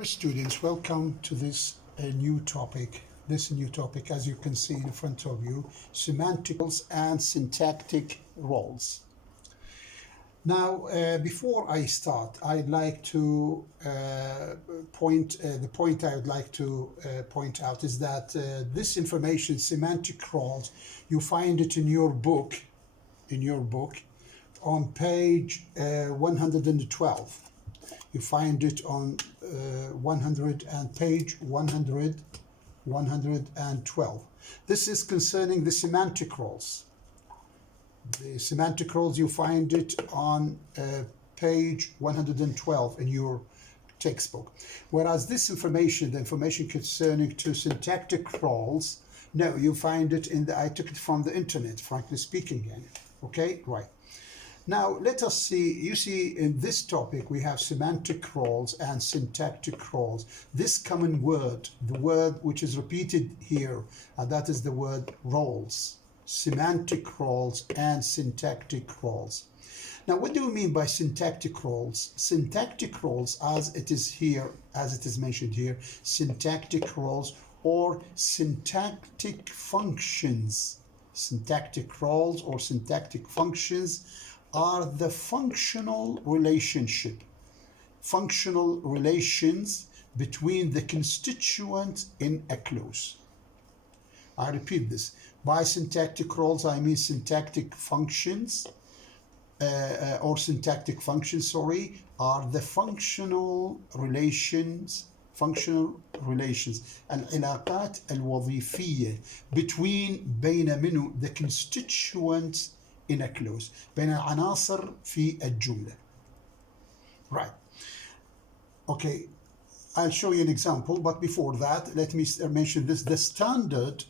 Dear students, welcome to this new topic. This new topic, as you can see in front of you, semantic rules and syntactic roles. Now, before I start, I'd like to the point I would like to point out is that this information, semantic roles, you find it in your book, on page 112. You find it on page 112. This is concerning the semantic roles. The semantic roles, you find it on page 112 in your textbook. Whereas this information, the information concerning to syntactic roles, no, you find it I took it from the internet, frankly speaking. Okay, right. Now, let us see, you see in this topic, we have semantic roles and syntactic roles. This common word, the word which is repeated here, and that is the word roles, semantic roles and syntactic roles. Now, what do we mean by syntactic roles? Syntactic roles, as it is here, as it is mentioned here, syntactic roles or syntactic functions. Syntactic roles or syntactic functions are the functional relations between the constituents in a clause. I repeat this. By syntactic roles, I mean syntactic functions or syntactic functions, are the functional relations العلاقات الوظيفية بين the constituents in a clause, بين العناصر في الجملة. Right. Okay, I'll show you an example, but before that, let me mention this. The standard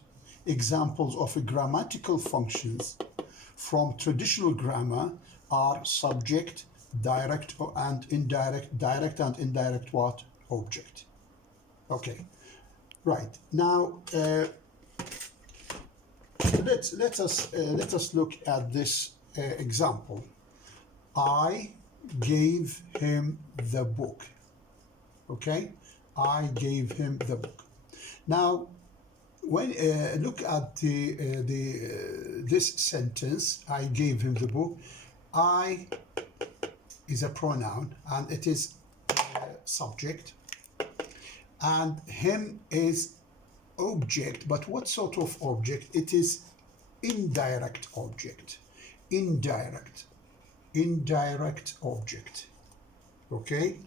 examples of grammatical functions from traditional grammar are subject, direct and indirect what? Object. Okay, right. Now, let us look at this example. I gave him the book. Okay, I gave him the book. Now, when look at this sentence, I gave him the book. I is a pronoun and it is subject, and him is object, but what sort of object? It is indirect object. Indirect object. Okay,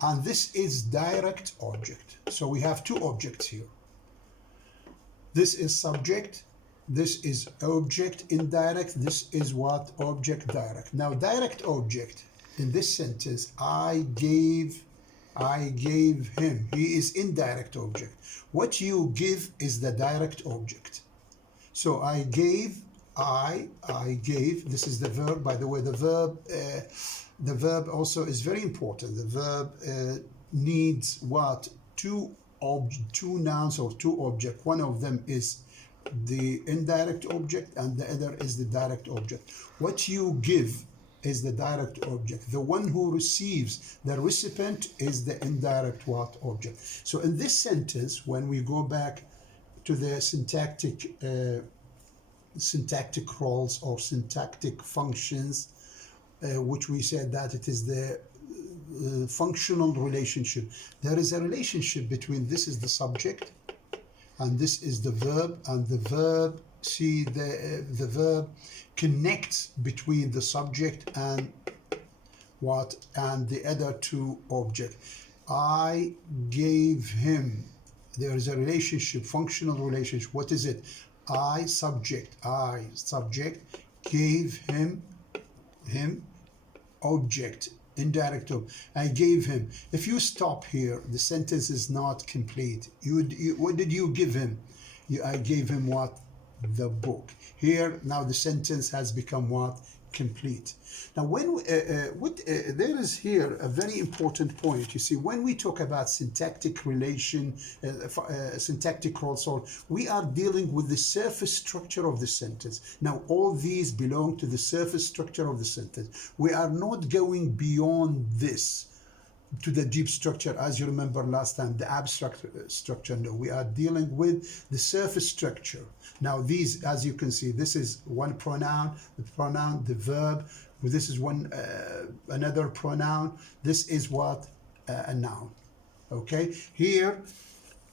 and this is direct object. So we have two objects here. This is subject, this is object indirect, this is what? Object direct. Now, direct object in this sentence, I gave him. He is indirect object. What you give is the direct object. So I gave, this is the verb. By the way, the verb also is very important. The verb needs what? Two nouns or two objects. One of them is the indirect object and the other is the direct object. What you give is the direct object. The one who receives, the recipient, is the indirect what? Object. So in this sentence, when we go back to the syntactic roles or syntactic functions, which we said that it is the functional relationship. There is a relationship between this is the subject and this is the verb, and the verb, see the verb connects between the subject and what? And the other two objects. I gave him. There is a relationship, functional relationship. What is it? I subject, gave him object, indirect object. I gave him. If you stop here, the sentence is not complete. What did you give him? I gave him what? The book. Here now the sentence has become what? Complete. Now when there is here a very important point. You see, when we talk about syntactic relation, syntactic roles, we are dealing with the surface structure of the sentence. Now all these belong to the surface structure of the sentence. We are not going beyond this. to the deep structure. As you remember last time, the abstract structure. No, we are dealing with the surface structure. Now these, as you can see, this is one pronoun, the verb. This is one another pronoun. This is what a noun. Okay, here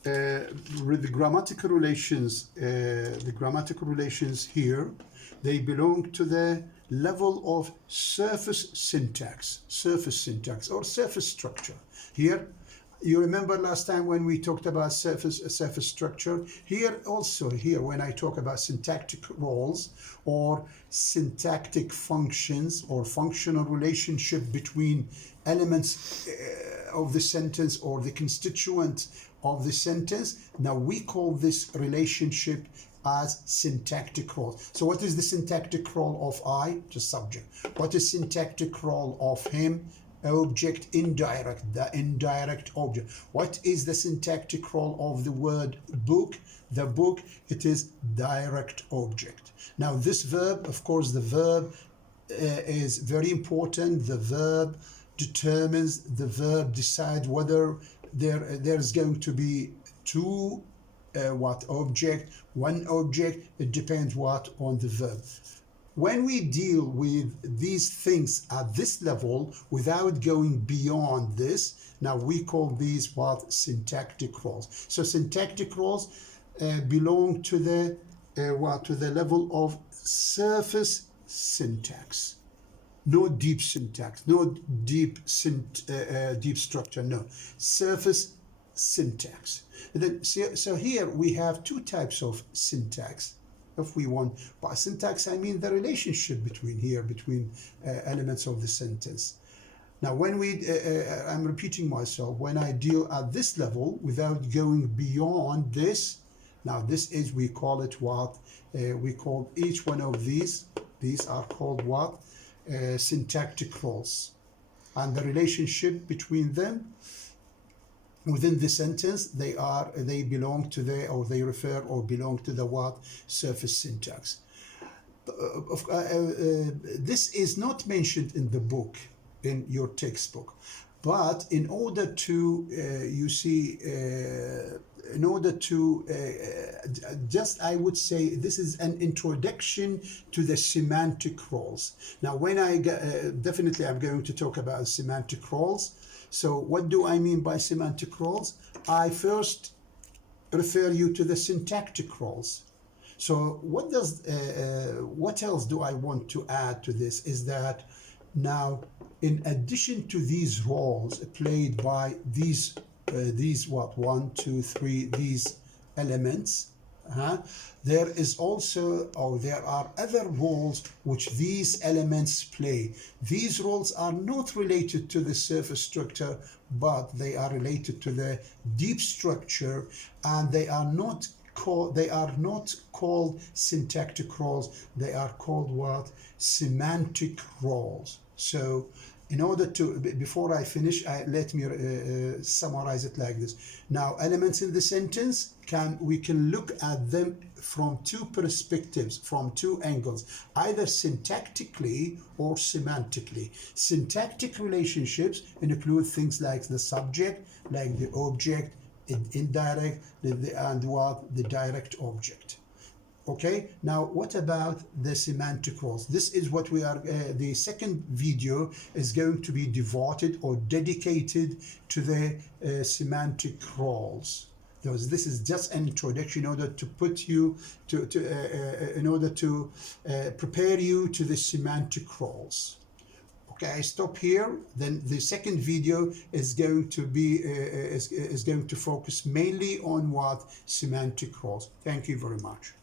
with the grammatical relations, here, they belong to the level of surface syntax or surface structure. Here, you remember last time when we talked about surface structure. Here also, when I talk about syntactic roles or syntactic functions or functional relationship between elements of the sentence or the constituent of the sentence, now we call this relationship as syntactic roles. So what is the syntactic role of I? Just subject. What is syntactic role of him? Object. Indirect, the indirect object. What is the syntactic role of the word book? The book, it is direct object. Now this verb, of course, the verb is very important. The verb determines, the verb decides whether there's going to be two object, one object. It depends on the verb. When we deal with these things at this level without going beyond this, now we call these syntactic roles. So syntactic roles belong to the level of surface syntax. No deep syntax, no deep structure, no. Surface syntax. And then, so here we have two types of syntax. If we want, by syntax, I mean the relationship between elements of the sentence. Now, when I'm repeating myself, when I deal at this level without going beyond this, now this is, we call it we call each one of these are called syntactic roles. And the relationship between them within the sentence, they belong to they refer or belong to the surface syntax. This is not mentioned in the book, in your textbook, but in order to I would say this is an introduction to the semantic roles. Now, when definitely I'm going to talk about semantic roles. So what do I mean by semantic roles? I first refer you to the syntactic roles. So what else do I want to add to this is that now, in addition to these roles played by these one, two, three, these elements, there is also, there are other roles which these elements play. These roles are not related to the surface structure, but they are related to the deep structure, and they are not called syntactic roles. They are called semantic roles. So in order to, before I finish, let me summarize it like this. Now, elements in the sentence, we can look at them from two perspectives, from two angles, either syntactically or semantically. Syntactic relationships include things like the subject, like the object, indirect, and the direct object. Okay, now what about the semantic roles? This is what we are, the second video is going to be devoted or dedicated to the semantic roles. This is just an introduction in order to put you in order to prepare you to the semantic roles. Okay, I stop here. Then the second video is going to be is going to focus mainly on semantic roles. Thank you very much.